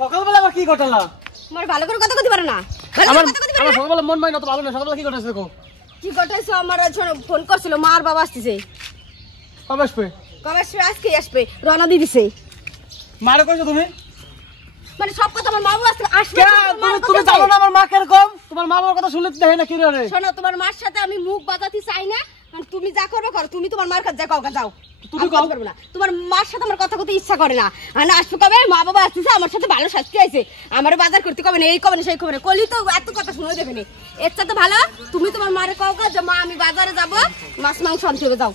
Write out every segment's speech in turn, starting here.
সকালবেলা আবার কি ঘটনা? আমার ভালো করে কথা কইতে পারো না। আমার সকালবেলা মন মাই না তো ভালো না। সকালবেলা কি ঘটেছে গো? কি ঘটেছে? আমার ফোন করছিল, মার বাবা আসতেছে। কবে আসবে? কবে আসবে? আজকেই আসবে, রওনা দিয়ে দিছে। মারে কইছো তুমি? মানে সব কথা আমার মা বাবা আসবে। তুমি জানো না আমার মা কিরকম? তোমার মা বাবার কথা শুনলে দেখে না কি রে? শোনো, তোমার মার সাথে আমি মুখ বাজাতে চাই না। তুমি যা করবে করো, তুমি তোমার মার কাছে যাও, যাও। তুমি কল করবে না। তোমার মার সাথে আমার কথা কইতে ইচ্ছা করে না। না আসবে কবে? মা বাবা আসতেছে, আমার সাথে ভালো শাস্তি আছে। আমার বাজার করতে কবে না, এই কবে না, সেই কবে না। কলি তো এত কথা শুনে দেবে না। এর সাথে ভালো তুমি তোমার মারে কও যে মা আমি বাজারে যাব, মাছ মাংস আনতে হবে, যাও।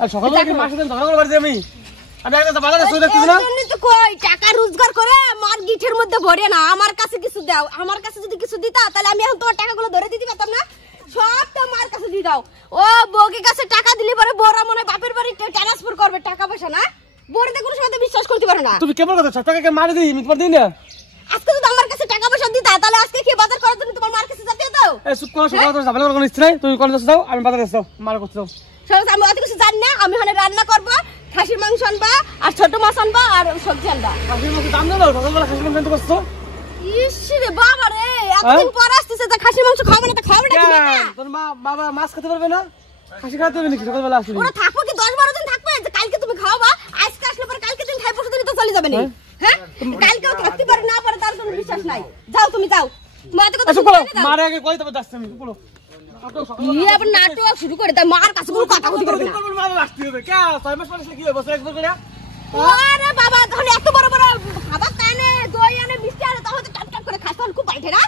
আর সকালবেলা কি মার সাথে ঝগড়া করবার যে আমি একটা বাজারে শুয়ে দেখতেছ না? তুমি তো কই টাকা রোজগার করে মার গিঠের মধ্যে ভরে না, আমার কাছে কিছু দাও। আমার কাছে যদি কিছু দিতা তাহলে আমি এখন তোমার টাকাগুলো ধরে দিতে পারতাম না। সবটা মার কাছে দিয়ে দাও। ও বউকে কাছে টাকা দিলে পরে বড়রা মনে বাপের বাড়ি ট্রান্সফার করবে টাকা পয়সা না। বউরে কোনো সময় বিশ্বাস করতে পারে না। তুমি কেমন কথা? টাকা মারি দিই, আমি তোমার দিই না। আজকে যদি আমার কাছে টাকা পয়সা দিতা তাহলে আজকে কি বাজার করার জন্য তোমার মার কাছে যেতে হতো? এই সুপ কোন সকাল তোর ঝামেলা করার কোনো ইচ্ছা নাই। তুমি কোন কাছে যাও, আমি বাজারে যাও, মার করতে যাও। সকালে আমি অত কিছু জানি না। আমি ওখানে রান্না করব, খাসির মাংস আনবা আর ছোট মাছ আনবা আর সবজি আনবা। খাসির মাংস দাম দাও, সকালবেলা খাসির মাংস আনতে করছো? ইসরে বাবা রে, এতদিন পর আসতেছে তা খাসির মাংস খাবে না, তা খাবে না কি না? তোর মা বাবা মাছ খেতে পারবে না? খাসি খেতে পারবে নাকি সকালবেলা আসলে? ওরা থাকবো কি 10-12 দিন থাকবে? যে কালকে তুমি খাওয়াবা, আজকে আসলে পরে কালকে দিন খাই, পরশু দিন তো চলে যাবে না। হ্যাঁ, কালকেও থাকতে পারে না পারে তার কোনো বিশ্বাস নাই। যাও তুমি যাও। মার কথা আচ্ছা বলো, মারে আগে কই তবে যাচ্ছি আমি। বলো এই আবার নাটক শুরু করে তাই মার কাছে কোনো কথা কইতে পারবে না। মা বাবা আসতে হবে কে? 6 মাস পরে কি হবে? বছর একবার করে? আরে বাবা, তাহলে এত বড় বড় খাবার কানে দই আনে মিষ্টি আনে তাহলে তো টাপ টাপ করে খাস, তখন খুব বাইঠে না।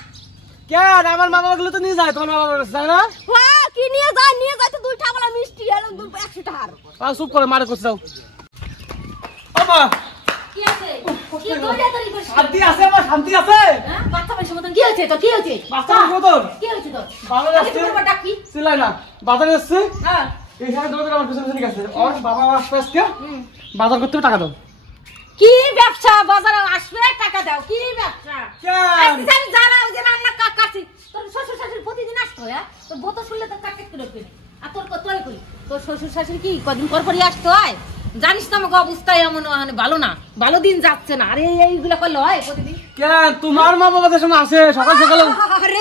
কে আমার মা বাবাগুলো তো নিয়ে যায়, তোমার মা বাবা যায় না? হ্যাঁ, কি নিয়ে যায় তো 2 টাকা মিষ্টি আর 100 টাকার। আর চুপ করে মারে করতে যাও। ও মা কি আছে? কি দৌড়াদৌড়ি করছিস? শান্তি আছে? আমার শান্তি আছে? হ্যাঁ, বাচ্চা বয়সের মতন কি হয়েছে? তো কি হয়েছে? বাচ্চা মতন কি হয়েছে তোর? বাজারে আগে আসছে, তোমার ডাক কি? চিল্লাই না। বাজারে আসছে, হ্যাঁ, এই সাথে দৌড়ে আমার পিছনে পিছনে গেছে। ওর বাবা আসবে আজকে, বাজার করতে হবে, টাকা দাও। কি ব্যবসা? বাজারে আসবে টাকা দাও, কি ব্যবসা? কেন? আজকে আমি জানা ওই যে রান্না কাটছি। তোর শ্বশুর শাশুড়ি প্রতিদিন আসতো, হ্যাঁ? তোর বউ তো শুনলে তো কাটকে করে ফেলে। আর তোর কতই করি তোর শ্বশুর শাশুড়ি কি কদিন পর পরই আসতো হয়? জানিস তো আমাকে অবস্থায় এমন মানে ভালো না, ভালো দিন যাচ্ছে না। আরে এইগুলা করলে হয় প্রতিদিন? কেন তোমার মা বাবাদের সঙ্গে আসে সকাল সকাল? আরে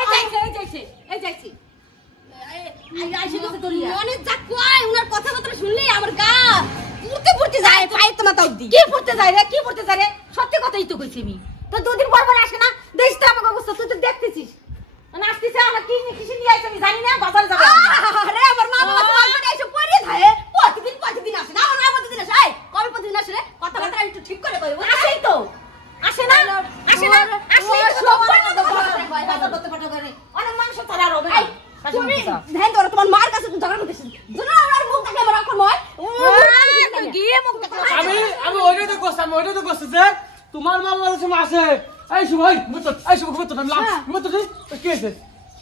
এই যাইছে এই যাইছে মনে যা কয় উনার কথাবার্তা শুনলে আমার গা পুরতে পুরতে যায়, পায়ে তো মাথা অবধি। কি পুরতে যায় রে? কি পুরতে যায় রে? সত্যি কথাই তো কইছি আমি। তো দুদিন পর পর আসে না, দেখ তো আমাকে অবস্থা, তুই তো দেখতেছিস। মানে আসতেছে আমার কি কিছু নিয়ে আসছে আমি জানি না, বাজারে যাবে। আরে আমার মা বাবা তো বাজারে এসে পড়ে থাকে, প্রতিদিন আসে না। আমার মা প্রতিদিন আসে, এই কবে প্রতিদিন আসে রে? কথাবার্তা একটু ঠিক করে কই। আসেই তো, আসে না আসে সব বাজার করতে পাঠাতে করে অনেক মাংস ছাড়া আর হবে না। তুমি ধ্যান ধরো, তোমার মার কাছে তুমি ঝগড়া করতেছিস। জানো আর মুখ দেখে আমার এখন হয় গিয়ে মুখ দেখে আমি ওইটাই তো করছি যে তোমার মা বাবাদের সঙ্গে আসে। এই শুভ, এই শুভ আমি কি আছে?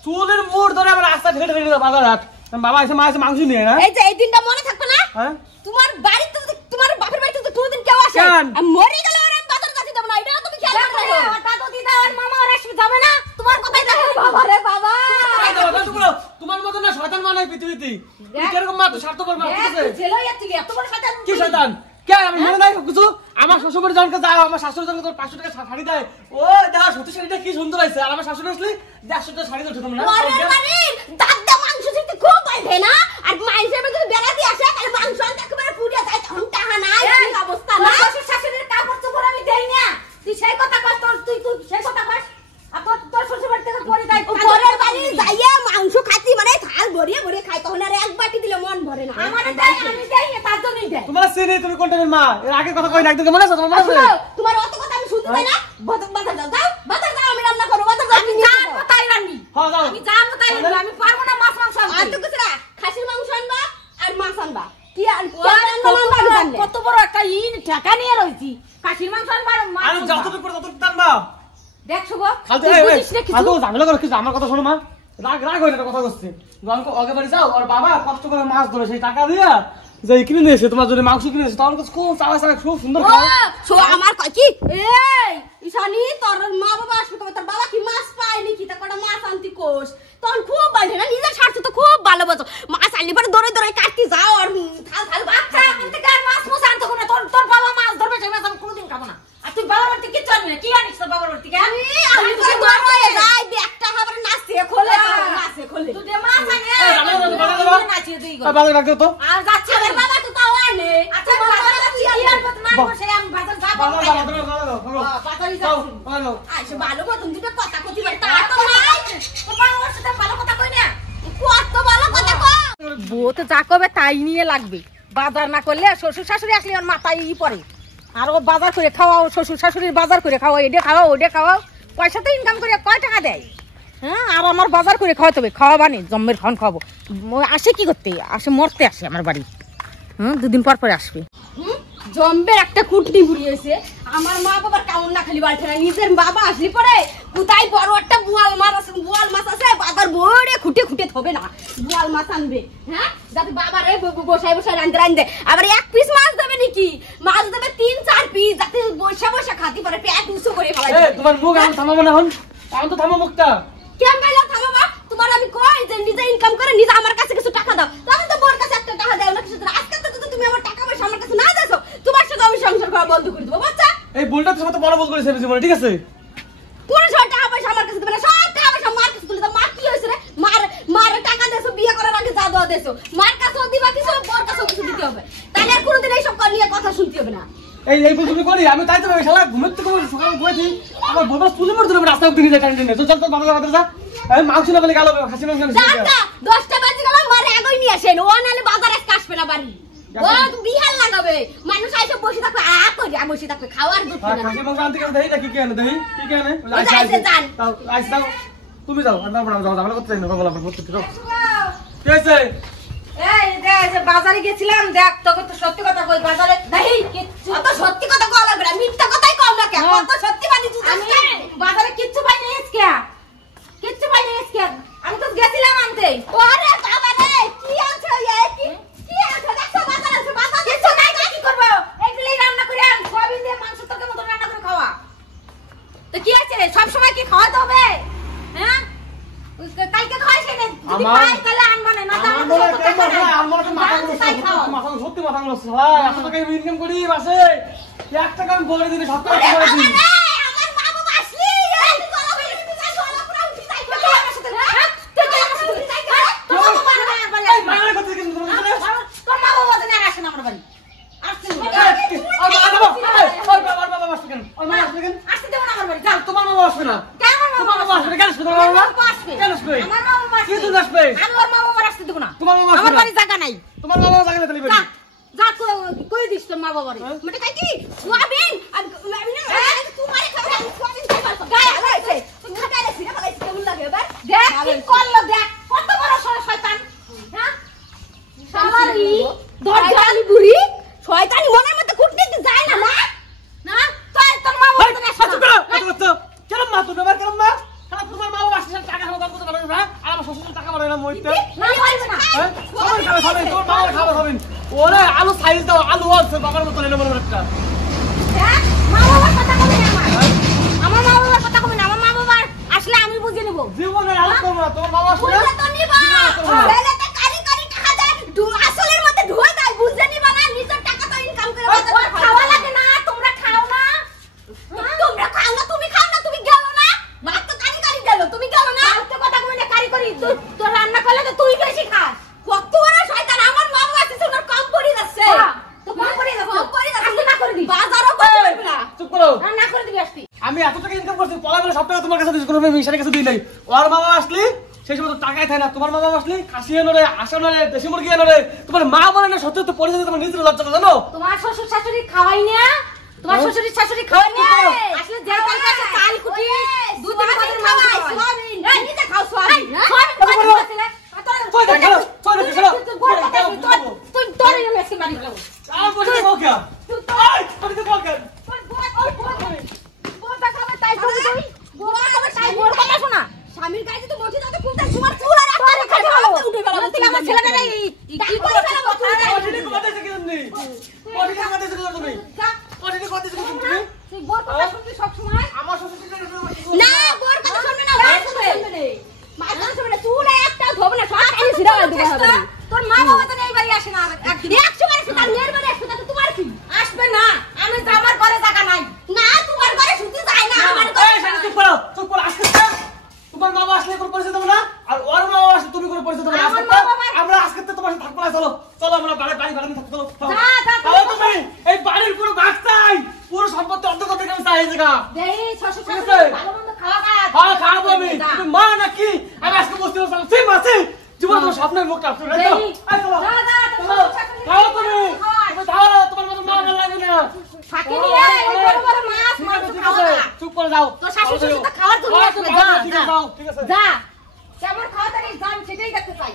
চুলের মোড় ধরে আমার রাস্তা ঢেকে ঢেকে বাজার হাট। বাবা এসে মা এসে মাংস নিয়ে না। এই যে এই দিনটা মনে থাকবে না? হ্যাঁ, তোমার বাড়িতে তোমার বাপের বাড়িতে তো কোনোদিন কেউ আসে? আমি মরে গেলে আর আমি বাজার কাছে যাব না, এটা তুমি খেয়াল রাখো। দাদু দিদা আর মামা আর আসবে যাবে না, তোমার কথাই দেখো। বাবা রে বাবা, তোমার মত না শয়তান মা নাই পৃথিবীতে। তুমি কিরকম মা? তো স্বার্থপর মা। ঠিক আছে, জেলে যাচ্ছে কি এত বড় শয়তান? কি শয়তান? কে? আমি মনে নাই কিছু। আমার শ্বশুর জনকে যাও, আমার শাশুড়ি জনকে তোর 500 টাকা শাড়ি দেয়। ও দেখা সত্যি শাড়িটা কি সুন্দর হয়েছে। আর আমার শাশুড়ি আসলে 150 টাকা শাড়ি দিতে না। দাদা মাংস খেতে খুব বাইরে না, আর মাংসের যদি বেলা দিয়ে আসে তাহলে মাংস আনতে একেবারে পুড়িয়ে যায়, তখন টাকা নাই, কি অবস্থা না? শ্বশুর শাশুড়ির কাপড় চোপড় আমি দেই না, তুই সেই কথা কস, তুই সেই কথা কস। আর তোর শ্বশুর বাড়ি থেকে পরে যায়, পরের বাড়ি যাইয়া মাংস খাতি মানে থাল ভরিয়ে ভরিয়ে খাই, তখন আর এক বাটি দিলে মন ভরে না। আমারে দেয়, আমি দেই না, তার জন্যই দেয়। তোমার চিনি, তুমি কোনটা মা? এর আগে কথা কই না, একদিন মনে আছে? তোমার মনে আছে? তোমার অত কথা আমি শুনতে চাই না। বাজার যাও, আমি রান্না করব। বাজার যাও, আমি জানবো তাই রান্নি। হ্যাঁ যাও, আমি জানবো তাই রান্নি, আমি পারবো না মাছ মাংস আনতে। আর তো কিছু না, খাসির মাংস আনবা আর মাছ আনবা। কি আর কত বড় একটা টাকা নিয়ে রইছি, খাসির মাংস আনবা আর মাছ আমি যতটুকু করে ততটুকু টানবা। দেখছো গো, খালতো ঝামেলা করে কিছু। আমার কথা শোনো মা, রাগ হয়ে কথা করছে। আগে বাড়ি যাও, আর বাবা কষ্ট করে মাছ ধরে সেই টাকা দিয়া যে কিনে নিয়েছে তোমার জন্য, মাংস কিনে নিয়েছে, তখন খুব চাওয়া চাওয়া খুব সুন্দর। আমার কি এই ঈশানী, তোর মা বাবা আসবে তবে তোর বাবা কি মাছ পায়নি কি? তা কটা মাছ আনতি কোষ, তখন খুব বাড়ে না, নিজের স্বার্থ তো খুব ভালো বোঝো। মাছ আনলি পরে দৌড়ে দৌড়ে কাটতে যাও আর থাল থাল ভাত খাও। বাজার রাখতে তো আর যাচ্ছে আমার বাবা তো তাও আনে আচ্ছা বাজারে যাচ্ছি কি আনবো না বসে আমি বাজার যাব বাজারে যাচ্ছি আইসো ভালো মতন দুটো কথা কইতে পারে তা তো নাই তোমার ওর সাথে ভালো কথা কই না কত ভালো কথা কই বউ তো যা কবে তাই নিয়ে লাগবে বাজার না করলে শ্বশুর শাশুড়ি আসলে আর মাথায় ই পড়ে আর ও বাজার করে খাওয়াও শ্বশুর শাশুড়ির বাজার করে খাওয়াও এটা খাওয়াও ওটা খাওয়াও পয়সা তো ইনকাম করে কয় টাকা দেয় হ্যাঁ আর আমার বাজার করে খাওয়াতে হবে খাওয়াবানি জম্মের খান খাওয়াবো আসে কি করতে আসে মরতে আসে আমার বাড়ি দুদিন পর পরে আসবে জম্বের একটা কুটনি বুড়িয়েছে আমার মা বাবার কেমন না খালি বাড়ছে না নিজের বাবা আসলি পরে কোথায় বড় একটা বোয়াল মাছ আছে বাবার বড়ে খুঁটে খুঁটে থবে না বোয়াল মাছ আনবে হ্যাঁ যাতে বাবারে বসায় বসায় রান্ধে আবার এক পিস মাছ দেবে নাকি মাছ দেবে 3-4 পিস যাতে বসে খাতি পারে পেট উঁচু করে ফেলায় তোমার মুখ আমি থামাবো না এখন তো থামো মুখটা কেন বেলা থামাবা তোমার আমি কই যে নিজে ইনকাম করে নিজে আমার কাছে কিছু টাকা দাও তুমি তো বোর কাছে একটা টাকা দাও না কিছু আজকে তো তুমি আমার টাকা পয়সা আমার কাছে না দাও তোমার সাথে আমি সংসার করা বন্ধ করে দেব বাচ্চা এই ভুলটা তোমার তো বড় ভুল করেছে জীবনে ঠিক আছে কোন সব টাকা পয়সা আমার কাছে দেবে না সব টাকা পয়সা মার কাছে তুলে দাও মা কি হইছে রে মার টাকা দেছো বিয়ে করার আগে যা দাও দেছো মার কাছেও দিবা কিছু বোর কাছেও কিছু দিতে হবে তাহলে আর কোনোদিন এই সব নিয়ে কথা শুনতে হবে না এই ভুল তুমি করি আমি তাই তো শালা ঘুমের থেকে সকালে বইছি আমার বলবা তুলে মর ধরে রাস্তায় উঠে নিয়ে যায় তো চল তো বাজার যা আমি মাংস না বলে গেল খাসি মাংস না 10টা বাজে গেল মারে আগই নিয়ে আসেন ও নালে বাজার আজকে আসবে না বাড়ি ও বিহাল লাগাবে মানুষ আইসে বসে থাকবে বসে থাকবে খাওয়ার দুধ না খাসি মাংস আনতে গেলে দেই নাকি কি আনে দেই কি কি আনে আইসে যান আইসে দাও তুমি যাও আর আমরা যাও আমরা করতে চাই না বলা বলতে যাও কি হইছে এই যে বাজারে গেছিলাম দেখ তোকে তো সত্যি কথা কই বাজারে দেই কত সত্যি কথা কও লাগবে মিথ্যা কথাই কও না কে কত সত্যি বানি তুই আমি বাজারে কিচ্ছু পাই না এসকে কিচ্ছু পাই না এসকে আমি তো গেছিলাম আনতে ওরে বাবা রে কি আনছো কি আনছো দেখো বাজার আছে বাজার কিছু নাই কি করব এগুলাই রান্না করে আন সয়াবিন দিয়ে মাংস তরকারি মতো রান্না করে খাওয়া তো কি আছে সব সময় কি খাওয়াতে হবে হ্যাঁ কালকে খাইছ না যদি খাই তাহলে আনবা না না আমার মাথা সত্যি মাথা নষ্ট হয় এত টাকা ইনকাম করি মাসে 1 টাকা আমি বলে দিই 7 টাকা করে দিই আমার মা বাবা আসলি এই গলা বলে দিতে যাই গলা পুরো উঠি যাই আমার সাথে হ্যাঁ তুই কি আমার সাথে উঠি যাই তোর মা বাবা এই মায়ের কথা কিন্তু তোর মা বাবা জানে আসে না আমার বাড়ি আসছে আমার বাবা আসবে কেন আমার আসবে কেন আসতে দেব না আমার বাড়ি যাও তোমার বাবা আসবে না কেন তোমার বাবা আসবে কেন আসবে তোমার বাবা আসবে কেন আসবে আমার মা বাবা কি জন্য আসবে আমি ওর মা বাবা আসতে দেব না তোমার বাবা আসবে আমার না বাড়ি জায়গা নাই তোমার বাবা জায়গা না তাহলে যা যা কই দিস তোর মা বাবারে মানে কাই কি সোয়াবিন আমি না তুই মারে খাবে আমি সোয়াবিন খাই পারছ গায় আলাইছে তুই খাটাইলে ফিরে বলাইছিস কেমন লাগে এবার দেখ কি করলো দেখ কত বড় শয়তান হ্যাঁ শালারি দরজালি বুড়ি শয়তানি মনের মধ্যে কুটনি যায় না না না তোর মা বাবা তো আচ্ছা কেন মা তো ব্যবহার কেন মা খালা তোমার মা বাবা আসছে টাকা খাওয়া করতে পারবে না আর আমার শ্বশুর টাকা মারে না মইতে না পারবে না হ্যাঁ সবাই খাবে সবাই তোর মা খাবে খাবেন ওরে আলু সাইজ দাও আলু আছে বাবার মতো এনে মনে একটা দেখ মা বাবার কথা কবে না আমার মা বাবার কথা কবে না আমার মা বাবার আসলে আমি বুঝে নেব জীবনে আলু করব না তোমার বাবা আসলে বুঝলে তো নিবা বেলে তো কারি কারি টাকা দেয় আসলের মধ্যে ঢুকে যায় বুঝে নিবা না নিজের টাকা তো ইনকাম করে খাওয়া লাগে না তোমরা খাও না তোমরা খাও না তুমি খাও না তুমি গেলো না মা তো কারি কারি গেল তুমি গেলো না তো কথা কবে না কারি করি তো রান্না করলে তো তুই বেশি খাস কত বড় শয়তান আমার মা বাবা আছে ওনার কম পড়ে যাচ্ছে তো কম পড়ে যাচ্ছে না করে দি বাজারও করতে পারবে না চুপ করো রান্না করে দিবি আসতি আমি এত টাকা ইনকাম করছি পলা করে সব টাকা তোমার কাছে দিছি কোনো মিশারের কাছে দিই নাই ওর বাবা আসলি সেই সময় তো টাকাই থাকে না তোমার বাবা আসলি খাসি এনো রে আশা রে দেশি মুরগি এনো রে তোমার মা বলে না সত্যি তো পরিচয় তোমার নিজের লজ্জা জানো তোমার শ্বশুর শাশুড়ি খাওয়াই না তোমার শ্বশুর শাশুড়ি খাওয়াই না আসলে যে কালকে আছে চাল কুটি দুদিন পরে খাওয়াই সোয়াবিন এই নিজে খাও সোয়াবিন সোয়াবিন খাওয়াইছিলে তুই তোরে আমি আজকে বাড়ি যাবো আর বসে খাও কে এই তুমি তো খাও কে বোটা খাবে তাই তুমি বোটা খাবে তাই মোর কথা শোনা স্বামীর গায়ে তো বসে যাতে কোনটা তোমার চুল আর একটা খাবে ভালো উঠে ভালো তুই আমার ছেলেটা কি করে ফেলাবো পটিনি কোথায় থেকে তুমি পটিনি কোথায় থেকে তুমি পটিনি কোথায় থেকে তুমি তুই বোর কথা শুনবি সব সময় আমার শ্বশুর না বোর কথা শুনবি না ভাই শুনবে মা কথা শুনবে না চুল একটা ধোবে না সব কানে ছিড়া দেব হবে তোর মা বাবা তো এই বাড়ি আসে না একদিন 100 বার আসে তার মেয়ের বাড়ি আসবে তাতে তোমার কি আসবে না আমি যাবার ঘরে জায়গা নাই না তোমার ঘরে শুতে যায় না আমার ঘরে চুপ করো আজকে তোমার বাবা আসলে কোনো পরিচয় দেবো না আর ওর বাবা আসলে তুমি কোনো পরিচয় দেবো না আমরা আজকে তোমার সাথে থাকবো না চলো সারাদিন থাকতে চলো তাহলে তুমি এই বাড়ির পুরো ভাগ চাই পুরো সম্পত্তি অর্ধ করতে আমি চাই এই জায়গা দেই শ্বশুর ঠিক শাশুড়ি আছে? ভালো মন্দ খাওয়া খায় হ্যাঁ খাবো আমি তুমি মা নাকি আমি আজকে বুঝতে পারলাম ঠিক আছে জীবন তোমার স্বপ্নের মুখটা আপনি রেখো দেই আই চলো যা যা চলো খাও তুমি তুমি খাও তোমার মতো মা না লাগে না ফাঁকি নিয়ে এই বড় বড় মাছ মাংস ঠিক খাওয়া আছে না চুপ করে যাও তোর শাশুড়ি শ্বশুর তো খাওয়ার জন্য আসলে যা যা ঠিক আছে যা কেমন খাওয়া তারি জান সেটাই দেখতে চাই।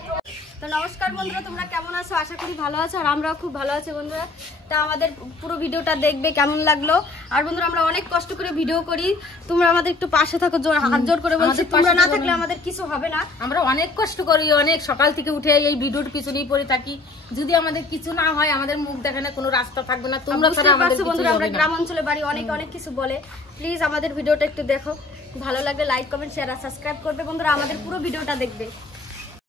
তো নমস্কার বন্ধুরা, তোমরা কেমন আছো? আশা করি ভালো আছো আর আমরাও খুব ভালো আছি বন্ধুরা। তা আমাদের পুরো ভিডিওটা দেখবে কেমন লাগলো। আর বন্ধুরা আমরা অনেক কষ্ট করে ভিডিও করি, তোমরা আমাদের একটু পাশে থাকো, হাত জোর করে বলছি, তোমরা না থাকলে আমাদের কিছু হবে না। আমরা অনেক কষ্ট করি, অনেক সকাল থেকে উঠে এই ভিডিওর পিছনেই পড়ে থাকি। যদি আমাদের কিছু না হয়, আমাদের মুখ দেখানো কোনো রাস্তা থাকবে না। তোমরা ছাড়া আমাদের কিছু বন্ধুরা আমরা হবে না। গ্রাম অঞ্চলে বাড়ি, অনেকে অনেক কিছু বলে। প্লিজ আমাদের ভিডিওটা একটু দেখো, ভালো লাগলে লাইক কমেন্ট শেয়ার আর সাবস্ক্রাইব করবে বন্ধুরা, আমাদের পুরো ভিডিওটা দেখবে।